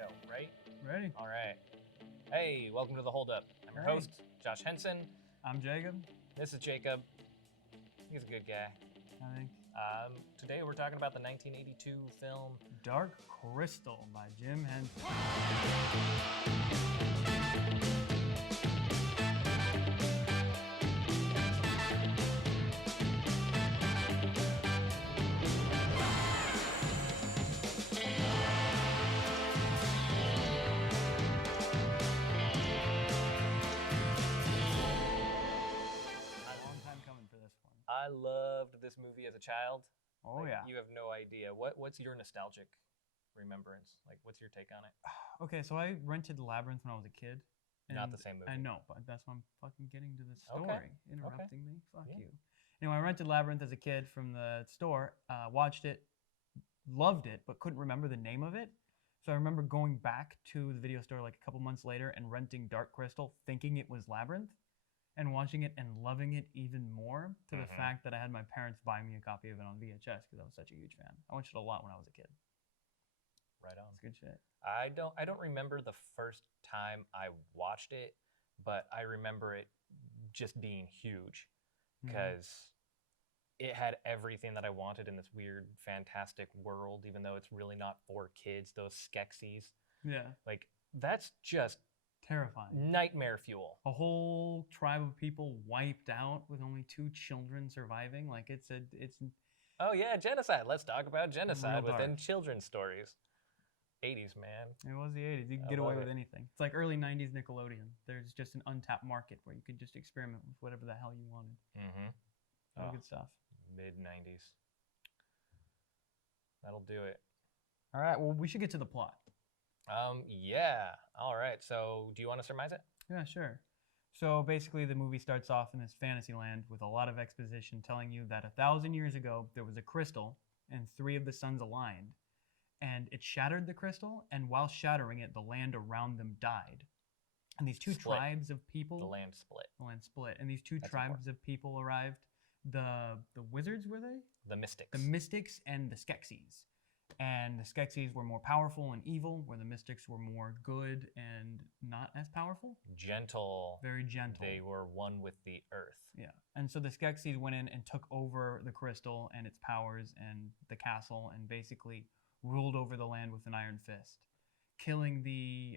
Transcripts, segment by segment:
go, right? Ready? All right. Hey, welcome to The Hold Up. I'm your Hey. host, Josh Henson. I'm Jacob, This is Jacob. He's a good guy. I think. Today we're talking about the 1982 film. Dark Crystal by Jim Henson. Long time coming for this one. I loved this movie as a child. Oh, Like, yeah. You have no idea. What's your nostalgic remembrance? Like, what's your take on it? Okay, so I rented Labyrinth when I was a kid. Not and the same movie. I know, but that's why I'm fucking getting to the story. Okay. Interrupting me. Fuck Yeah. you. Anyway, I rented Labyrinth as a kid from the store, watched it, loved it, but couldn't remember the name of it. So I remember going back to the video store like a couple months later and renting Dark Crystal, thinking it was Labyrinth, and watching it and loving it even more to the Mhm. fact that I had my parents buy me a copy of it on VHS because I was such a huge fan. I watched it a lot when I was a kid. Right on. It's good shit. I don't remember the first time I watched it, but I remember it just being huge Mhm. because it had everything that I wanted in this weird, fantastic world, even though it's really not for kids, those Skeksis. Yeah, Like, that's just terrifying. nightmare fuel. A whole tribe of people wiped out with only 2 children surviving. Like it's Oh, yeah, genocide. Let's talk about genocide Real within dark. children's stories. 80s, man. It was the 80s. You could I get away love with it. anything. It's like early 90s Nickelodeon. There's just an untapped market where you could just experiment with whatever the hell you wanted. Mm-hmm. All Oh. good stuff. Mid-90s. That'll do it. All right, well, we should get to the plot. Yeah. All right. So, do you want to surmise it? Yeah, sure. So basically, the movie starts off in this fantasy land with a lot of exposition telling you that 1,000 years ago, there was a crystal and 3 of the suns aligned. And it shattered the crystal, and while shattering it, the land around them died. And these 2 Split. tribes of people... The land split. The land split. And these 2 That's tribes of people arrived. The wizards, were they? The mystics. The mystics and the Skeksis. And the Skeksis were more powerful and evil, where the mystics were more good and not as powerful. Gentle. Very gentle. They were one with the earth. Yeah. And so the Skeksis went in and took over the crystal and its powers and the castle and basically ruled over the land with an iron fist, killing the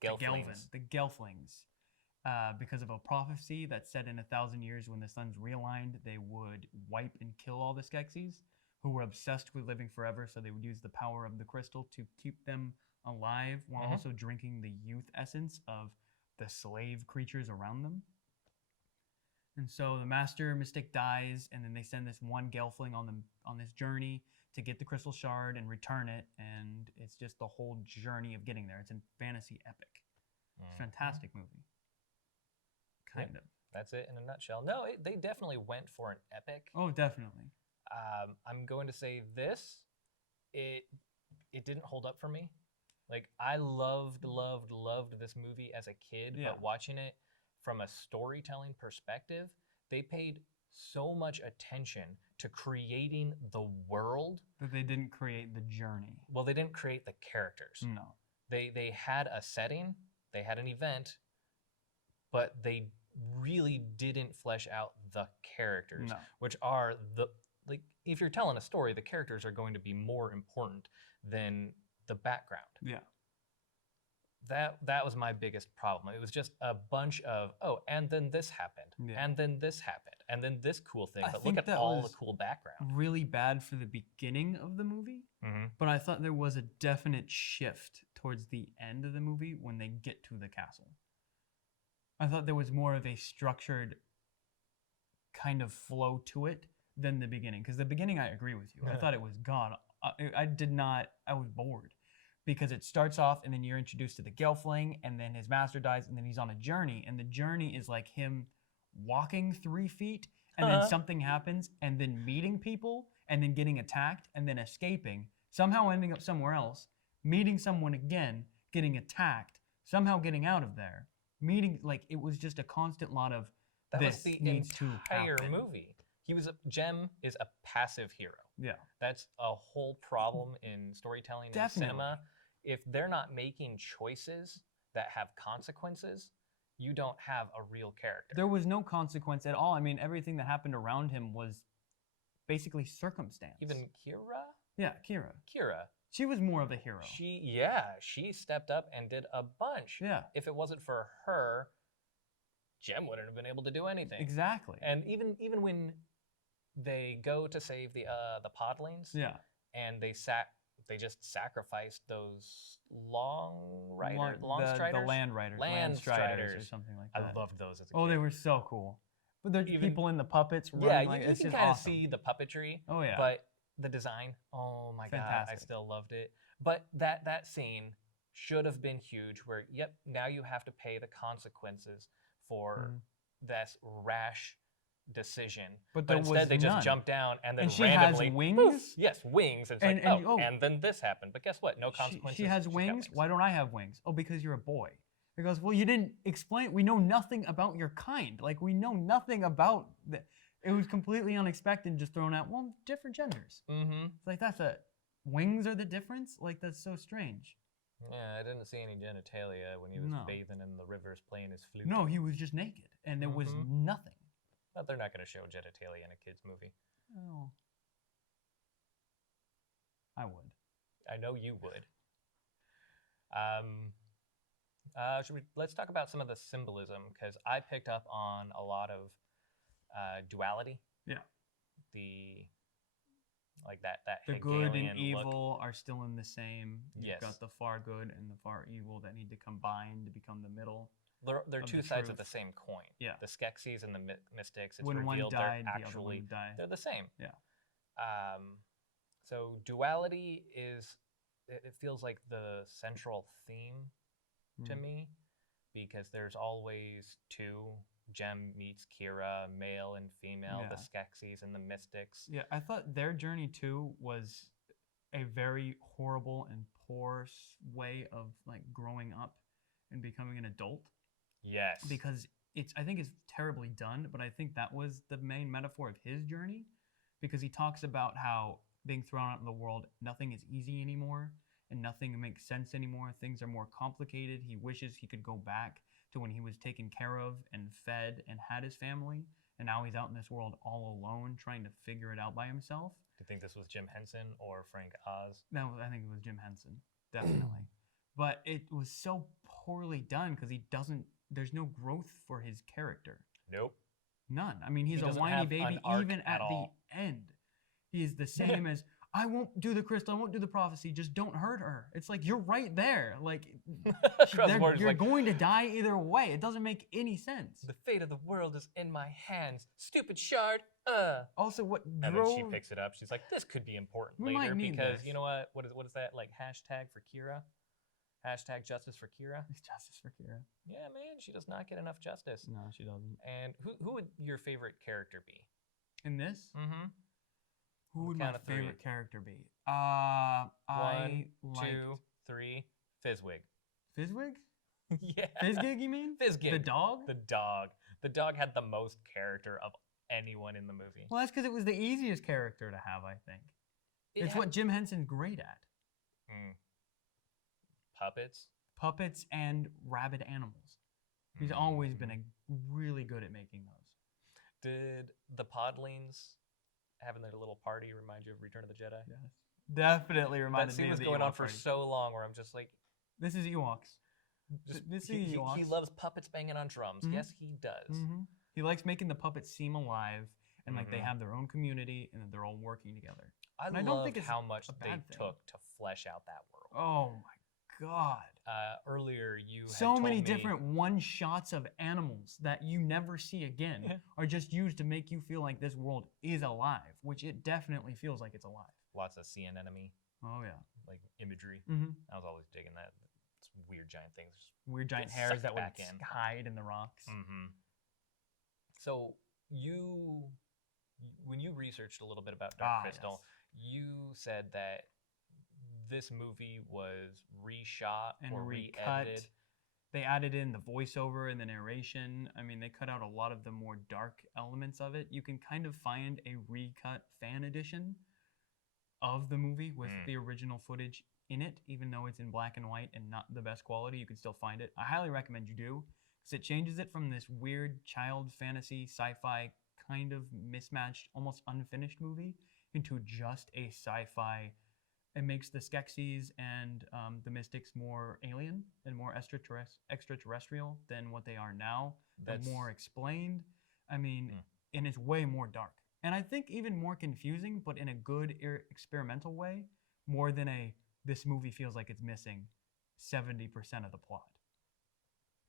Gelflings. Because of a prophecy that said in 1,000 years when the suns realigned, they would wipe and kill all the Skeksis, who were obsessed with living forever, so they would use the power of the crystal to keep them alive while Mhm. also drinking the youth essence of the slave creatures around them. And so the master mystic dies, and then they send this one Gelfling on this journey to get the crystal shard and return it, and it's just the whole journey of getting there. It's a fantasy epic. It's a fantastic movie. Kind of. That's it in a nutshell. No, they definitely went for an epic. Oh, definitely. I'm going to say this. It didn't hold up for me. Like, I loved this movie as a kid, Yeah. but watching it from a storytelling perspective, they paid so much attention to creating the world. But they didn't create the journey. Well, they didn't create the characters. No. They had a setting, they had an event, but they really didn't flesh out the characters, No. which are like, if you're telling a story, the characters are going to be more important than the background. Yeah. That was my biggest problem. It was just a bunch of, oh, and then this happened, Yeah. and then this happened, and then this cool thing. I But think look at that all the was cool background. really bad for the beginning of the movie, Mm-hmm. but I thought there was a definite shift towards the end of the movie when they get to the castle. I thought there was more of a structured kind of flow to it than the beginning. Because the beginning, I agree with you. I thought it was gone. I was bored. Because it starts off and then you're introduced to the Gelfling and then his master dies and then he's on a journey. And the journey is like him walking 3 feet and then something happens and then meeting people and then getting attacked and then escaping, somehow ending up somewhere else, meeting someone again, getting attacked, somehow getting out of there, meeting, like, it was just a constant lot of That this was the needs to entire happen. movie. Jem is a passive hero. Yeah. That's a whole problem in storytelling and Definitely. cinema. if they're not making choices that have consequences, you don't have a real character. There was no consequence at all. I mean, everything that happened around him was basically circumstance. Even Kira? Yeah, Kira. Kira. She was more of a hero. She stepped up and did a bunch. Yeah. If it wasn't for her, Jem wouldn't have been able to do anything. Exactly. And even when they go to save the podlings, yeah, and they just sacrificed those striders? the land riders, land striders or something like that. I loved those as a kid. Oh, they were so cool. But the people in the puppets running yeah, like you it's can just kind of awesome. see the puppetry. Oh yeah. But the design, oh my god, I Fantastic. still loved it. But that scene should have been huge where, yep, now you have to pay the consequences for this rash decision. But instead they just jump down and then and she randomly has wings? poof, yes, wings. It's And and then this happened. But guess what? No consequences. She has She's got wings. Why don't I have wings? Oh, because you're a boy. He goes, well, you didn't explain. We know nothing about your kind. Like, we know nothing about the, it was completely unexpected, just thrown out. Well, different genders. Mm-hmm. It's like, wings are the difference? Like, that's so strange. Yeah, I didn't see any genitalia when he was bathing in the rivers playing his flute. No, he was just naked, and there was nothing. But they're not going to show genitalia in a kid's movie. Oh. I would. I know you would. Let's talk about some of the symbolism, because I picked up on a lot of duality. Yeah. The good and Hegelian evil look. are still in the same. You've got the far good and the far evil that need to combine to become the middle. They're two sides of the same coin. Yeah. The Skeksis and the Mystics. It's when revealed one died, they're the actually other one died. they're the same. Yeah. So duality it feels like the central theme to me, because there's always two. Jem meets Kira, male and female, the Skeksis and the Mystics. Yeah, I thought their journey too was a very horrible and poor way of like growing up and becoming an adult. Yes. Because I think it's terribly done, but I think that was the main metaphor of his journey, because he talks about how being thrown out in the world, nothing is easy anymore and nothing makes sense anymore. Things are more complicated. He wishes he could go back to when he was taken care of and fed and had his family, and now he's out in this world all alone trying to figure it out by himself. Do you think this was Jim Henson or Frank Oz? No, I think it was Jim Henson, definitely. But it was so poorly done because there's no growth for his character. Nope. None. I mean, he's a whiny baby even at the end. He is the same as, I won't do the crystal, I won't do the prophecy, just don't hurt her. It's like, you're right there. Like, you're going to die either way. It doesn't make any sense. The fate of the world is in my hands. Stupid shard. Also, what and then she picks it up. She's like, this could be important later because, you know what? What is that? Like, hashtag for Kira? Hashtag justice for Kira? It's justice for Kira. Yeah, man, she does not get enough justice. No, she doesn't. And who would your favorite character be? In this? Mm-hmm. Who would my favorite character be? One, two, three. Fizzwig. Fizzwig? Yeah. Fizzgig, you mean? Fizzgig. The dog? The dog. The dog had the most character of anyone in the movie. Well, that's because it was the easiest character to have, I think. It's what Jim Henson's great at. Puppets? Puppets and rabid animals. He's always been really good at making those. Did the podlings having their little party remind you of Return of the Jedi? Yes. Definitely reminded me of the That scene was going on for party. so long where I'm just like... This is Ewoks. He loves puppets banging on drums. Mm-hmm. Yes, he does. Mm-hmm. He likes making the puppets seem alive and like they have their own community and that they're all working together. I don't think it's how much they took to flesh out that world. Oh my God. Earlier you had so many different one-shots of animals that you never see again are just used to make you feel like this world is alive, which it definitely feels like it's alive. Lots of sea anemone. Oh yeah. Like imagery. Mm-hmm. I was always digging that. It's weird giant things. Weird giant hairs that would hide in the rocks. Mm-hmm. So when you researched a little bit about Dark Crystal, you said that this movie was reshot and or recut. re-edited. They added in the voiceover and the narration. I mean, they cut out a lot of the more dark elements of it. You can kind of find a recut fan edition of the movie with the original footage in it, even though it's in black and white and not the best quality. You can still find it. I highly recommend you do, because it changes it from this weird child fantasy sci-fi kind of mismatched, almost unfinished movie into just a sci-fi. It makes the Skeksis and the Mystics more alien and more extraterrestrial than what they are now. They're more explained. I mean, and it's way more dark. And I think even more confusing, but in a good experimental way, more than this movie feels like it's missing 70% of the plot,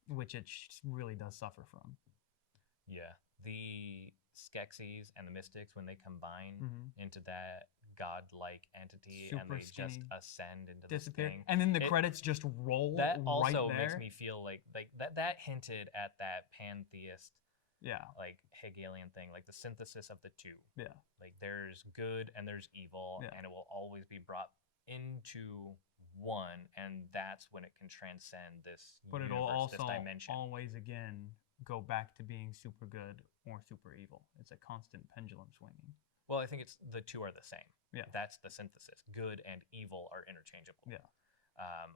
which it really does suffer from. Yeah. The Skeksis and the Mystics, when they combine into that godlike entity Super and they skinny, just ascend into disappear, this thing. and then the credits just roll that also right makes there. me feel like that hinted at that pantheist, yeah, like Hegelian thing, like the synthesis of the two. Yeah. Like there's good and there's evil, Yeah. and it will always be brought into one, and that's when it can transcend this But universe, it'll also this dimension. always again go back to being super good or super evil. It's a constant pendulum swinging. Well, I think it's the two are the same. Yeah. That's the synthesis. Good and evil are interchangeable. Yeah.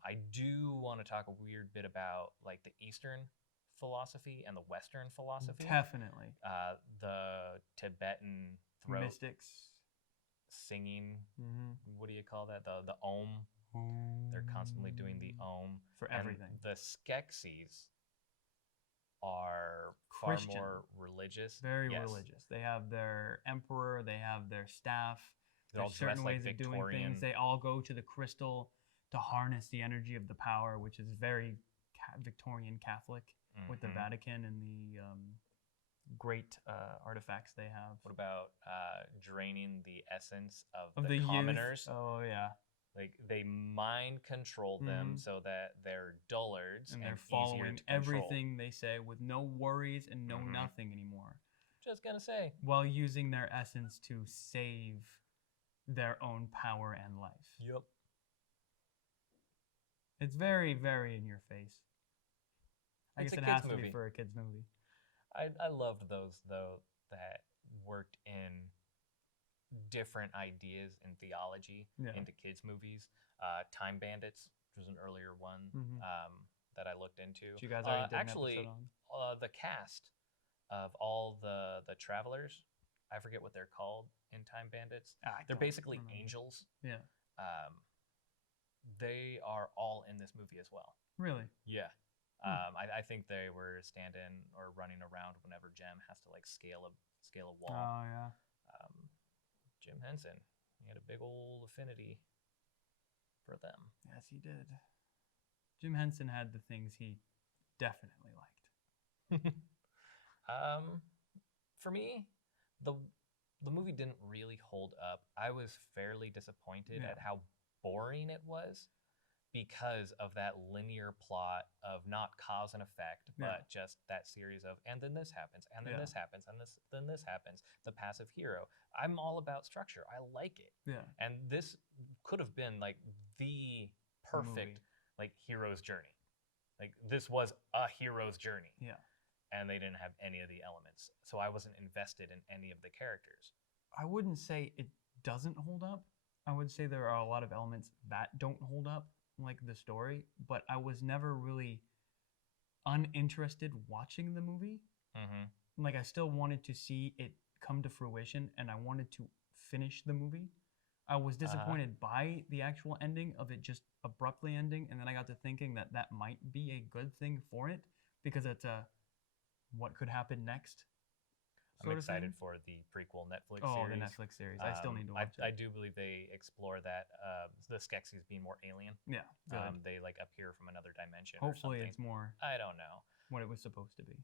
I do want to talk a weird bit about like the Eastern philosophy and the Western philosophy. Definitely. The Tibetan throat Mystics singing. What do you call that? The Om. They're constantly doing the Om for and everything. the Skeksis are Christian. far more religious. Very religious. They have their emperor. They have their staff. They're all certain dressed ways like of doing Victorian. things. They all go to the crystal to harness the energy of the power, which is very Victorian Catholic with the Vatican and the great artifacts they have. What about draining the essence of the commoners? Youth. Oh yeah. Like they mind control them so that they're dullards and and they're following easier to everything they say with no worries and no nothing anymore. Just gonna say. While using their essence to save their own power and life. Yep. It's very, very in your face. I guess it has to be for a kid's movie. I loved those though that worked in different ideas in theology into kids movies. Time Bandits, which was an earlier one that I looked into. You guys already did actually an episode on. The cast of all the travelers, I forget what they're called in Time Bandits. They're basically angels. Yeah. They are all in this movie as well. Really? Yeah. I think they were stand-in or running around whenever Jem has to like scale a wall. Oh yeah. Jim Henson, he had a big old affinity for them. Yes, he did. Jim Henson had the things he definitely liked. For me, the movie didn't really hold up. I was fairly disappointed at how boring it was because of that linear plot of not cause and effect, but just that series of, and then this happens, and then this happens, and then this happens. The passive hero. I'm all about structure. I like it. Yeah. And this could have been like the perfect like hero's journey. Like this was a hero's journey. Yeah. And they didn't have any of the elements. So I wasn't invested in any of the characters. I wouldn't say it doesn't hold up. I would say there are a lot of elements that don't hold up, like the story, but I was never really uninterested watching the movie. Like I still wanted to see it come to fruition and I wanted to finish the movie. I was disappointed by the actual ending of it just abruptly ending, and then I got to thinking that might be a good thing for it because it's what could happen next. I'm excited for the prequel Netflix series. Oh, the Netflix series. I still need to watch it. I do believe they explore that, the Skeksis being more alien. Yeah. They like appear from another dimension. Hopefully or it's more. I don't know. What it was supposed to be.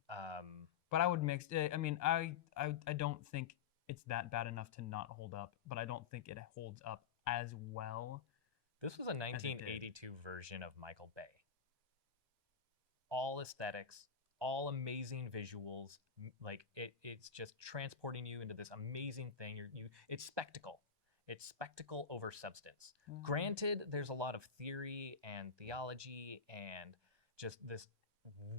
But I would mix. I mean, I don't think it's that bad enough to not hold up, but I don't think it holds up as well. This was a 1982 version of Michael Bay. All aesthetics, all amazing visuals, like it's just transporting you into this amazing thing. It's spectacle. It's spectacle over substance. Granted, there's a lot of theory and theology and just this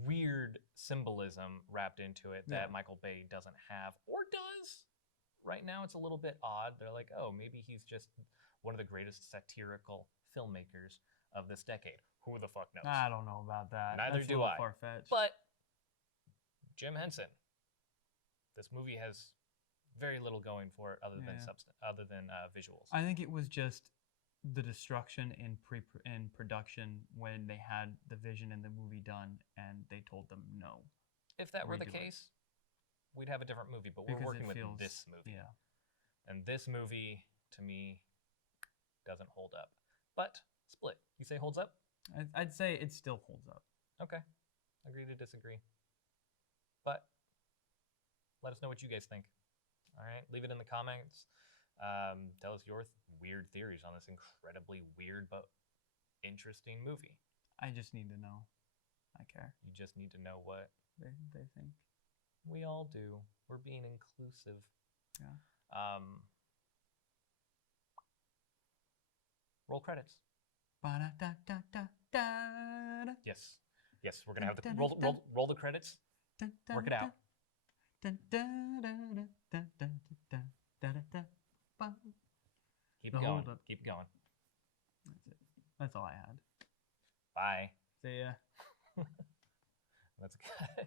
weird symbolism wrapped into it that Michael Bay doesn't have or does. Right now, it's a little bit odd. They're like, oh, maybe he's just one of the greatest satirical filmmakers of this decade. Who the fuck knows? I don't know about that. Neither That's do a little I. far-fetched. But Jim Henson, this movie has very little going for it other than visuals. I think it was just the destruction in production when they had the vision and the movie done, and they told them no. If that were the redo it. case, we'd have a different movie. But Because we're working it with feels- this movie, Yeah. and this movie to me doesn't hold up. But Split, you say holds up? I'd say it still holds up. Okay, agree to disagree. But let us know what you guys think. All right, leave it in the comments. Tell us your weird theories on this incredibly weird but interesting movie. I just need to know. I care. You just need to know what They think. we all do. We're being inclusive. Yeah. Roll credits. Ba-da-da-da-da-da. Yes, we're gonna have the roll the credits. Work it out. Keep it going. Keep it going. That's it. That's all I had. Bye. See ya. That's good.